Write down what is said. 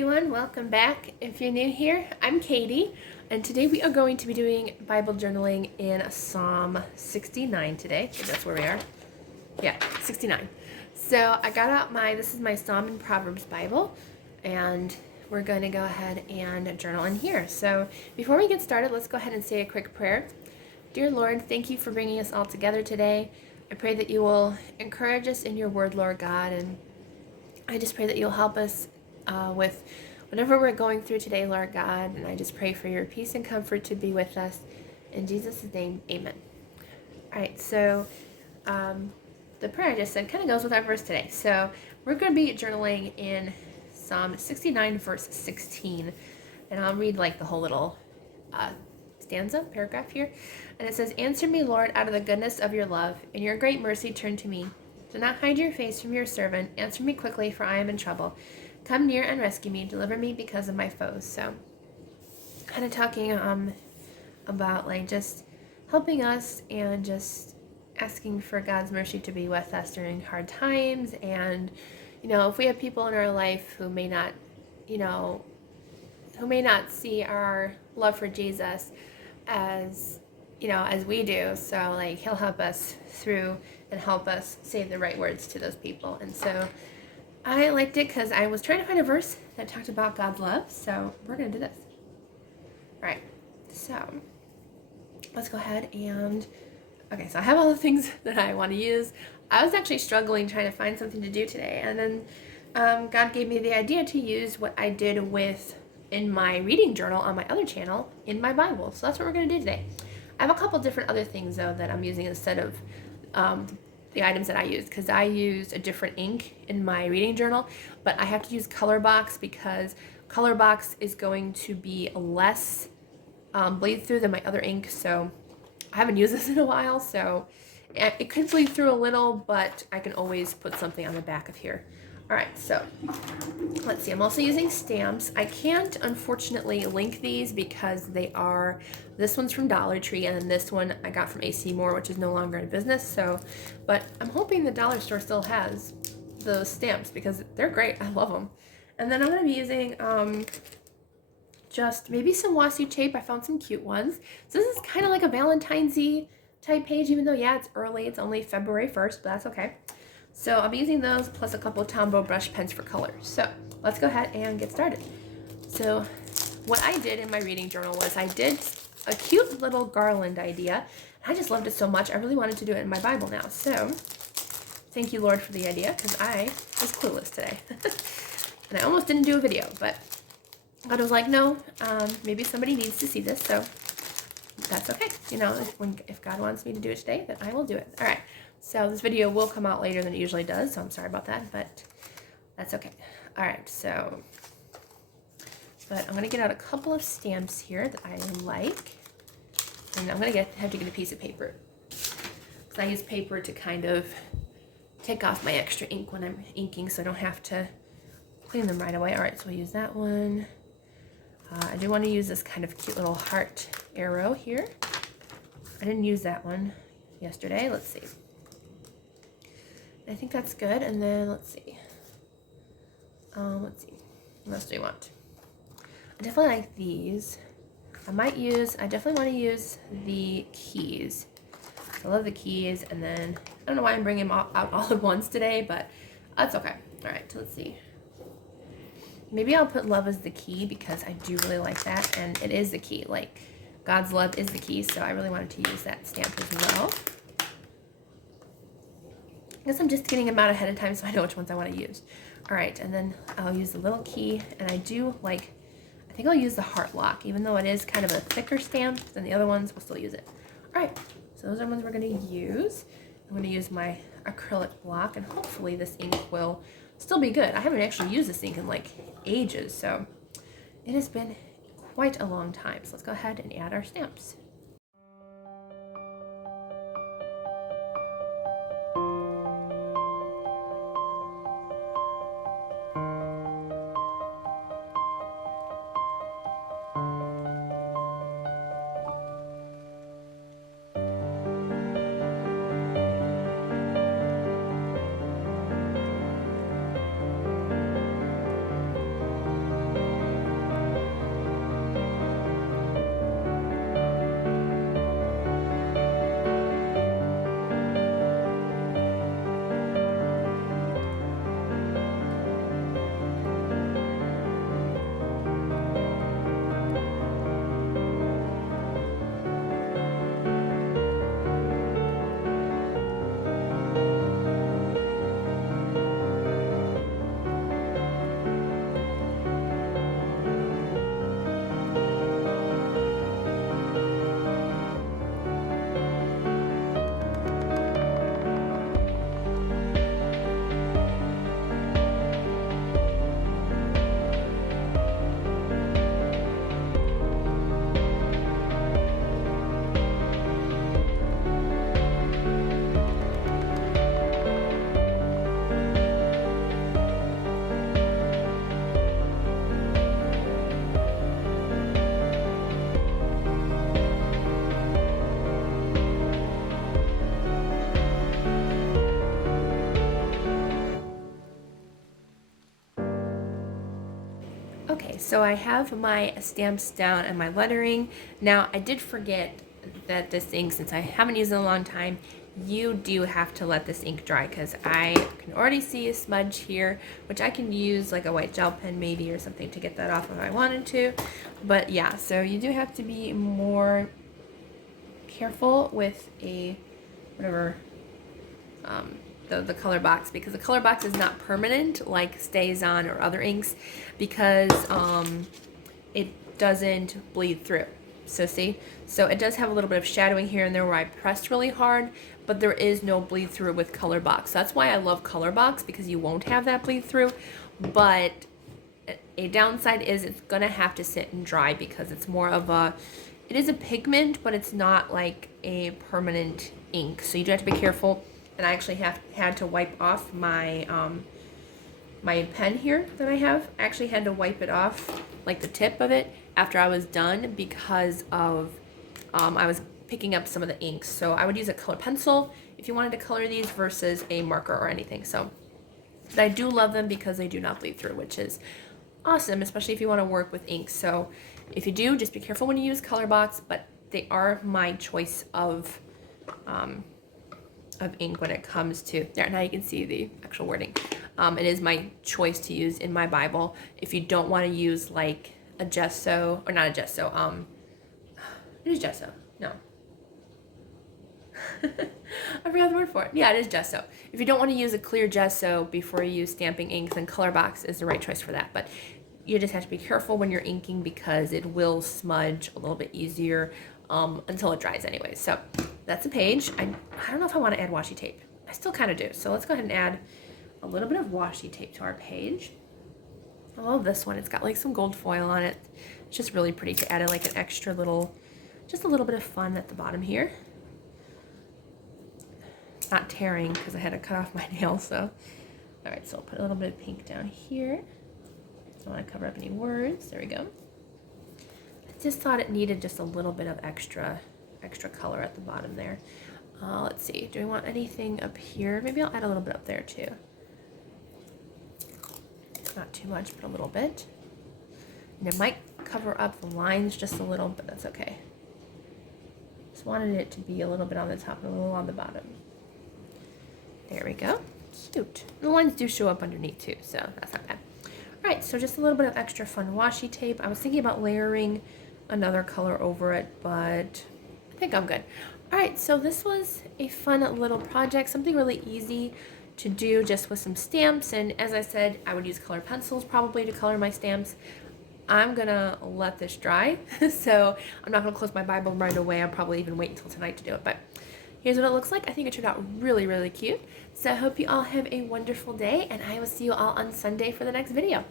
everyone, welcome back. If you're new here, I'm Katie, and today we are going to be doing Bible journaling in Psalm 69 today. So that's where we are. Yeah, 69. So I got out this is my Psalm and Proverbs Bible, and we're going to go ahead and journal in here. So before we get started, let's go ahead and say a quick prayer. Dear Lord, thank you for bringing us all together today. I pray that you will encourage us in your word, Lord God, and I just pray that you'll help us with whatever we're going through today, Lord God, and I just pray for your peace and comfort to be with us. In Jesus' name, amen. All right, so the prayer I just said kind of goes with our verse today. So we're going to be journaling in Psalm 69, verse 16, and I'll read like the whole little paragraph here. And it says, "Answer me, Lord, out of the goodness of your love. In your great mercy, turn to me. Do not hide your face from your servant. Answer me quickly, for I am in trouble. Come near and rescue me. Deliver me because of my foes." So, kind of talking about like just helping us and just asking for God's mercy to be with us during hard times. And if we have people in our life who may not, see our love for Jesus as as we do. So like he'll help us through and help us say the right words to those people. And so I liked it because I was trying to find a verse that talked about God's love. So we're going to do this. All right. So let's go ahead and, okay, so I have all the things that I want to use. I was actually struggling trying to find something to do today. And then God gave me the idea to use what I did in my reading journal on my other channel in my Bible. So that's what we're going to do today. I have a couple different other things, though, that I'm using instead of the items that I use, because I use a different ink in my reading journal, but I have to use Colorbox because Colorbox is going to be less bleed through than my other ink. So I haven't used this in a while, so it could bleed through a little, but I can always put something on the back of here. All right, so let's see. I'm also using stamps. I can't, unfortunately, link these because this one's from Dollar Tree, and then this one I got from AC Moore, which is no longer in business. So, but I'm hoping the dollar store still has those stamps because they're great. I love them. And then I'm going to be using just maybe some washi tape. I found some cute ones. So this is kind of like a Valentine's-y type page, even though, yeah, it's early. It's only February 1st, but that's okay. So I'll be using those plus a couple of Tombow brush pens for color. So let's go ahead and get started. So what I did in my reading journal was I did a cute little garland idea. I just loved it so much. I really wanted to do it in my Bible now. So thank you, Lord, for the idea, because I was clueless today. And I almost didn't do a video, but I was like, no, maybe somebody needs to see this. So that's okay. If God wants me to do it today, then I will do it. All right. So this video will come out later than it usually does, so I'm sorry about that, but that's okay. All right, but I'm going to get out a couple of stamps here that I like, and I'm going to have to get a piece of paper, because I use paper to kind of take off my extra ink when I'm inking, so I don't have to clean them right away. All right, so we'll use that one. I do want to use this kind of cute little heart arrow here. I didn't use that one yesterday. Let's see. I think that's good. And then let's see. What else do we want? I definitely like these. I definitely want to use the keys. I love the keys. And then I don't know why I'm bringing them out all at once today, but that's okay. All right, so let's see. Maybe I'll put love as the key because I do really like that. And it is the key. Like, God's love is the key. So I really wanted to use that stamp as well. I guess I'm just getting them out ahead of time so I know which ones I want to use. All right, and then I'll use the little key, and I think I'll use the heart lock, even though it is kind of a thicker stamp than the other ones, we'll still use it. All right, so those are the ones we're going to use. I'm going to use my acrylic block, and hopefully this ink will still be good. I haven't actually used this ink in like ages, so it has been quite a long time. So let's go ahead and add our stamps. Okay, so I have my stamps down and my lettering. Now, I did forget that this ink, since I haven't used it in a long time, you do have to let this ink dry, because I can already see a smudge here, which I can use like a white gel pen maybe or something to get that off if I wanted to. But yeah, so you do have to be more careful with whatever the color box, because the color box is not permanent like StazOn or other inks, because it doesn't bleed through. So see, so it does have a little bit of shadowing here and there where I pressed really hard, but there is no bleed through with color box. That's why I love color box, because you won't have that bleed through. But a downside is it's gonna have to sit and dry, because it's more of it is a pigment, but it's not like a permanent ink. So you do have to be careful. And I actually had to wipe off my my pen here that I have. I actually had to wipe it off, like the tip of it, after I was done, because of I was picking up some of the inks. So I would use a color pencil if you wanted to color these versus a marker or anything. So, but I do love them because they do not bleed through, which is awesome, especially if you want to work with inks. So if you do, just be careful when you use color box, but they are my choice of ink when it comes to there. Now you can see the actual wording. It is my choice to use in my Bible. If you don't want to use like a gesso, or not a gesso, it is gesso. No. I forgot the word for it. Yeah, it is gesso. If you don't want to use a clear gesso before you use stamping inks, then color box is the right choice for that. But you just have to be careful when you're inking, because it will smudge a little bit easier until it dries anyway. So that's a page. I don't know if I want to add washi tape. I still kind of do. So let's go ahead and add a little bit of washi tape to our page. I love this one. It's got like some gold foil on it. It's just really pretty to add like an extra little, just a little bit of fun at the bottom here. It's not tearing because I had to cut off my nail. So, all right, so I'll put a little bit of pink down here. Don't want to cover up any words. There we go. I just thought it needed just a little bit of extra color at the bottom there. Let's see, do we want anything up here? Maybe I'll add a little bit up there too. Not too much, but a little bit. And it might cover up the lines just a little, but that's okay. Just wanted it to be a little bit on the top and a little on the bottom. There we go. Cute. The lines do show up underneath too, so that's not bad. All right, so just a little bit of extra fun washi tape. I was thinking about layering another color over it, but I think I'm good. All right, so this was a fun little project, something really easy to do just with some stamps. And as I said, I would use colored pencils probably to color my stamps. I'm gonna let this dry, so I'm not gonna close my Bible right away. I'll probably even wait until tonight to do it, but here's what it looks like. I think it turned out really, really cute. So I hope you all have a wonderful day, and I will see you all on Sunday for the next video.